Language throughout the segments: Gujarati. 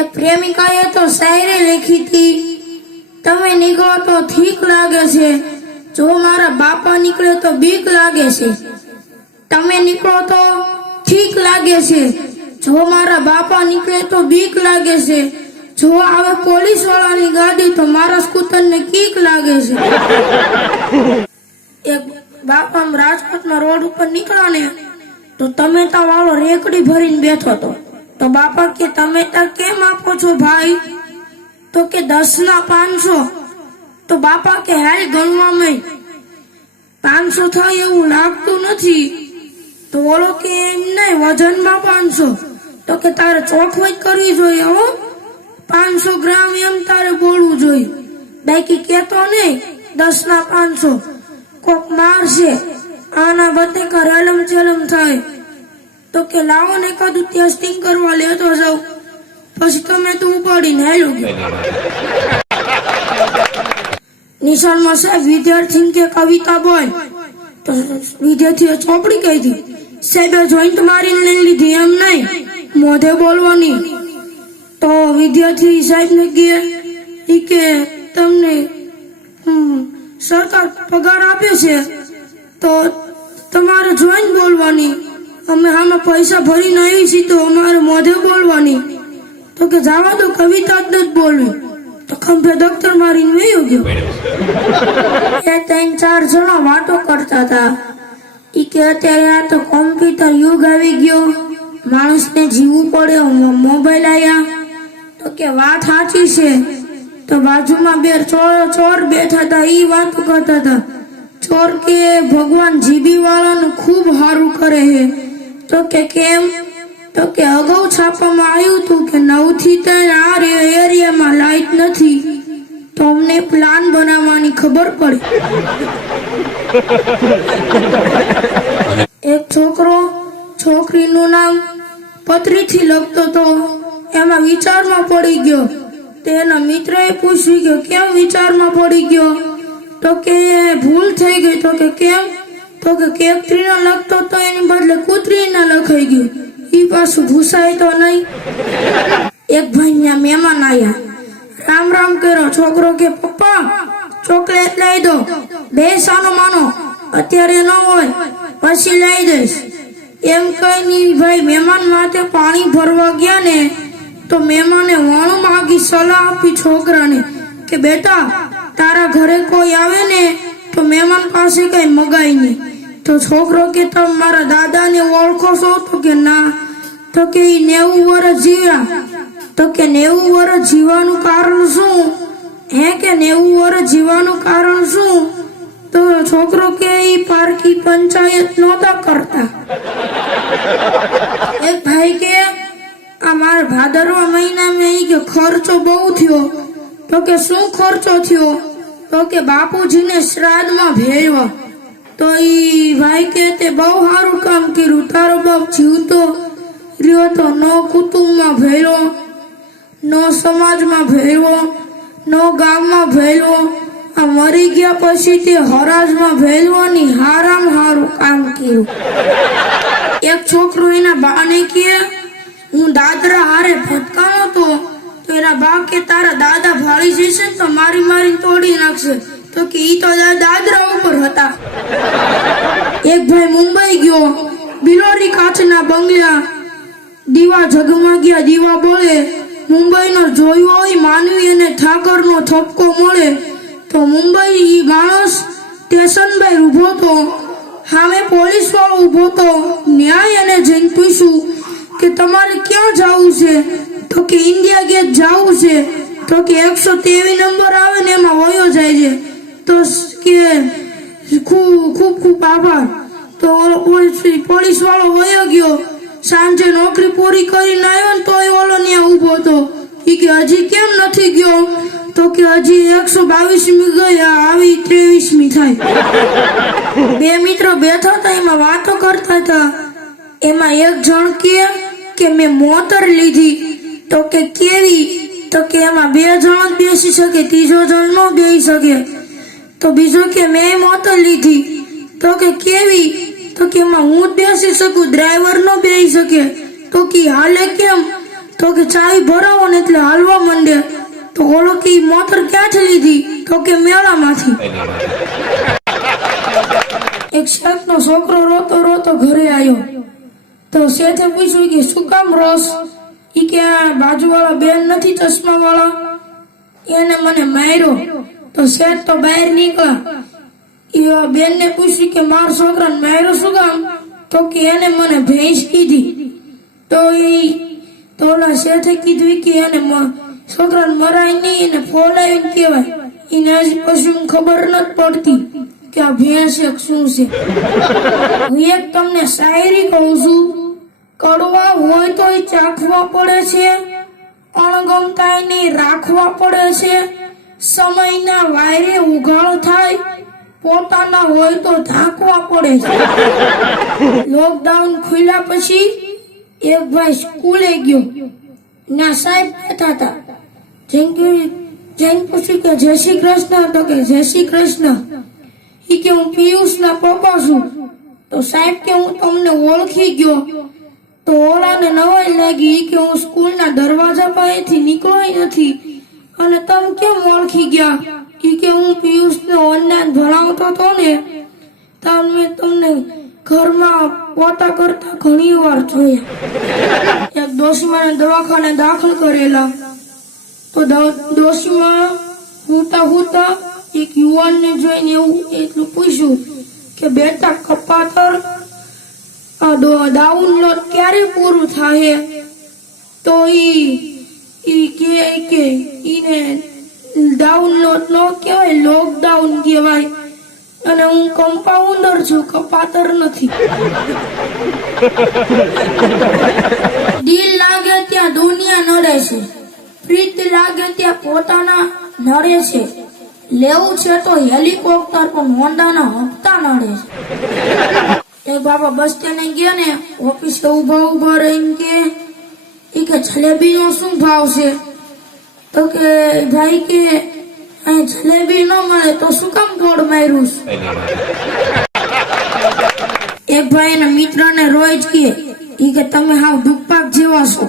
एक प्रेमिकाए तो शायरी लिखी थी, तमे निकलो तो ठीक लागे छे, जो मारा बापा निकले तो बीक लागे छे। तमे निकलो तो ठीक लागे छे, जो मारा बापा निकले तो बीक लागे छे। जो आवे पोलीस वाळानी गाड़ी तो मारा स्कूटर ने कीक लागे छे। एक बापा राजकोट में रोड पर निकला ने तो टमेटा वालो रेकड़ी भरीने बैठो तो बापा के टमेटा केम आपो छो भाई? तो के 10 ना 500। तो बापा के हाल गणवा में 500 था एवं लागतुं नथी। तो ओलो के एम नहीं वजन में 500। तो के तारे चोखवाई करवी जोईए हो, 500 ग्राम एम तारे बोलवुं जोईए, बाकी केतो नहीं 10 ना 500। कोक मारशे आना बते का रेलम चेलम थाय तो के लावो ने कदू टेस्टिंग करवा लेतो जाओ, पछी तमे तो उपाडीने हालो गयो। निशान में साहेब विद्यार्थी के कविता बोल तो विद्यार्थी चोपड़ी कही थी, साहेब जोइंट मारी ले लीधी एम नहीं मोढे बोलवानी। तो विद्यार्थी साहेब ने कहे के तमने सरकार पगार आपे छे तो तमारे जोइन बोलवानी, अमे हामे पैसा भरी नहीं छी तो अमारे मोढे बोलवानी। तो के जावा दो कविता ज बोलवी। तो खंभे दफ्तर मारीने वयो गयो। ये 3-4 जना वातो करता था ई के अत्यारे आ तो कॉम्प्यूटर युग आवी गयो, माणसने जीवू पड़े, मोबाइल आया। तो के वात साची छे। तो बाजू में बे चोर बैठा था, ई बात करता था। चोर के भगवान जीबी वाला नु खूब हारू करे है। तो के केम? तो के अगाऊ छापा में आयु तू के 9 થી 3 आ एरिया में लाइट नहीं, तो हमने प्लान बनावानी खबर पड़ी। एक छोकरो छोकरी नु नाम पत्री थी लगतो तो एमा विचार में पड़ी गयो। तेना मित्रए पूछ्યું કે કેમ વિચારમાં પડી ગયો? તો કે ભૂલ થઈ ગઈ। તો કે કેમ? તો કે કેકત્રી ના લખતો તો એની બદલે કૂતરી ના લખાઈ ગયું, ઈ પાછું ભૂસાય તો નહીં। એક ભાઈના મહેમાન આયા, રામ રામ કર્યો। છોકરો કે પપ્પા ચોકલેટ લઈ દો, બે સાનો માનો, અત્યારે ન હોય પછી લઈ દઈશ। એમ કહીને ભાઈ મહેમાન માટે પાણી ભરવા ગયા ને तो मेहमाने वाणु मागी सलाह आपी छोकरा ने के बेटा तारा घरे कोई आवे ने तो मेहमान पासे कई मगाई नहीं। तो छोकरो के तम मारा दादा ने ओळखो छो? तो के ना। तो के 90 वर्ष जीव्या। तो के 90 वर्ष जीवानु कारण शुं है? के 90 वर्ष जीवानु कारण शुं? तो छोकरो के ई पारकी पंचायत नोता करता। एक भाई के अमार भादरवा महीना में ई के खर्चो बहु थयो। तो के शू खर्चो थयो? तो के बापूजी ने श्राद्ध में भेजवा। तो ई भाई कहते बहु हारू काम कर्યું, तारो बाप जीवतो रह्यो तो नो कुटुंब में भेजो, नो समाज में भेजो, नो गाम में भेजो, आ मरी गया पछी ते हराज में भेजवानी हाराम हारू काम कर्યું। एक छोकरो एना बाने के હું દાદરા હારે ભટકાણો તો એના બા કે તારા દાદા ભાળી જશે તો મારી મારી તોડી નાખશે। તો કે ઈ તો દાદરા ઉપર હતા। એક ભાઈ મુંબઈ ગયો, બિલોરી કાચના બંગલા, દીવા ઝગમગ્યા દીવા બોલે, મુંબઈનો જોયો હોય માનવી અને ઠાકરનો ઠપકો મળે। તો મુંબઈ ઈ માણસ સ્ટેશન પર ઊભો તો, સામે પોલીસ વાળો ઊભો તો, ન્યાય અને જઈને પૂછ્યું કે તમારે ક્યાં જાવું છે? તો કે ઇન્ડિયા ગેટ જાવું છે। તો કે 123 નંબર આવે ને એમાં વયો જાય છે। તો કે ખૂબ આભાર। તો પોલીસ વાળો વયો ગયો, સાંજે નોકરી પૂરી કરીને આવ્યો ને તોય ઓલો ત્યાં ઊભો હતો। ઈ કે હજી કેમ નથી ગયો? તો કે હજી 122મી ગયા, આવી 23મી થાય। બે મિત્રો બેઠા હતા, એમાં વાતો કરતા હતા। એમાં એક જણ કે મેં મોટર લીધી। તો કે કેવી? તો કે એમાં 2 જણ બેસી શકે, ત્રીજો જણ ન બેસી શકે। તો બીજો કે મેં મોટર લીધી। તો કે કેવી? તો કે એમાં હું જ બેસી શકું, ડ્રાઈવર ન બેસી શકે। તો કે હાલે કેમ? તો કે ચાવી ભરાવો ને એટલે હાલવા માંડે. તો ઓલો કે ઈ મોટર ક્યાંથી લીધી? તો કે મેળામાંથી. એક શેઠનો છોકરો રોતો રોતો ઘરે આવ્યો. તો શેઠે પૂછ્યું કે શું કામ રોસ? ઈ કે આ બાજુવાળા બેન નથી ચશ્મા વાળા, એને મને માર્યો. તો શેઠ તો બહાર નીકળ્યા. એ બેન ને પૂછ્યું કે મારા છોકરાને માર્યો શું કામ? તો કે એને મને ભેંસ કીધી. તો ઓલા શેઠે કીધું કે એને છોકરાને મરાય નહીં, એને ફોલાયું કહેવાય. એને હજી પછી ખબર નથી પડતી કે આ ભેંસ એક શું છે. હું એક તમને શાયરી કહું છું. કડવા હોય તો ચાખવા પડે છે, અણગમતા નહીં રાખવા પડે છે. સમયના વાયરે ઉઘાડ થાય, પોતાના હોય તો ઢાંકવા પડે છે. લોકડાઉન ખુલ્યા પછી એક ભાઈ સ્કૂલે ગયો. ના સાહેબ બેઠા હતા. જઈને પૂછ્યું કે જય શ્રી કૃષ્ણ. તો કે જય શ્રી કૃષ્ણ. ઈ કે હું પિયુષ ના પપ્પા છું. તો સાહેબ કે હું તમને ઓળખી ગયો. તો ઓલાને નવાઈ લાગી. ઈ કે હું સ્કૂલના દરવાજા પાસેથી નીકળ્યો નથી અને તમે કેમ ઓળખી ગયા? ઈ કે હું પિયુષને ઓનલાઈન ભણાવતો હતો ને, ત્યારે મેં તમને ઘરમાં પોતા કરતા ઘણી વાર જોયા. એક ડોશીમાને દવાખાને દાખલ કરેલા. તો ડોશીમાં હુતા એક યુવાનને જોઈને એવું એટલું પૂછ્યું કે બેટા કપાતર ડાઉનલોડ ક્યારે પૂરું થાય? તો ઈ કે ઈને ડાઉનલોડ નો કહેવાય, લોકડાઉન કહેવાય. અને હું કમ્પાઉન્ડર છું, કપાતર નથી. દિલ લાગે ત્યાં દુનિયા નડે છે, પ્રીત લાગે ત્યાં પોતાના નડે છે. લેવું છે તો હેલિકોપ્ટર પણ હોન્ડાના હપ્તા નડે છે. એક બાબા બસ સ્ટેન્ડે ગયા ને, ઓફિસે ઉભા રહીને કે જલેબી નો શું ભાવ છે? તો કે ભાઈ કે અહીં જલેબી ન મળે તો શું કામ બોર્ડ માર્યું? એક ભાઈ એના મિત્રને રોજ કે તમે હાવ દુખપાક જેવા છો.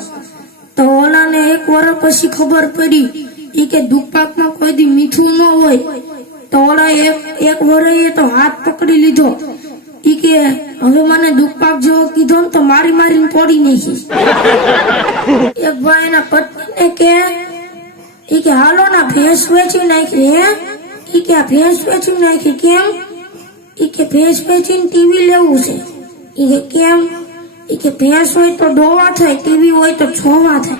તો ઓલાને એક વર્ષ પછી ખબર પડી કે દુખપાકમાં કોઈ દી મીઠું ન હોય. તો ઓલા એક વર્ષે તો હાથ પકડી લીધો. કે હવે મને દુખપાક જેવો કીધો ને તો મારીને તોડી નાખીશ. એક ભાઈ એના પત્નીને કે હાલો ના ભેંસ વેચી નાખી. હે કે આ ભેંસ વેચી નાખી કેમ? કે ભેંસ વેચીને ટીવી લેવું છે. કે કેમ? કે ભેંસ હોય તો ડોવા થાય, ટીવી હોય તો છોવા થાય.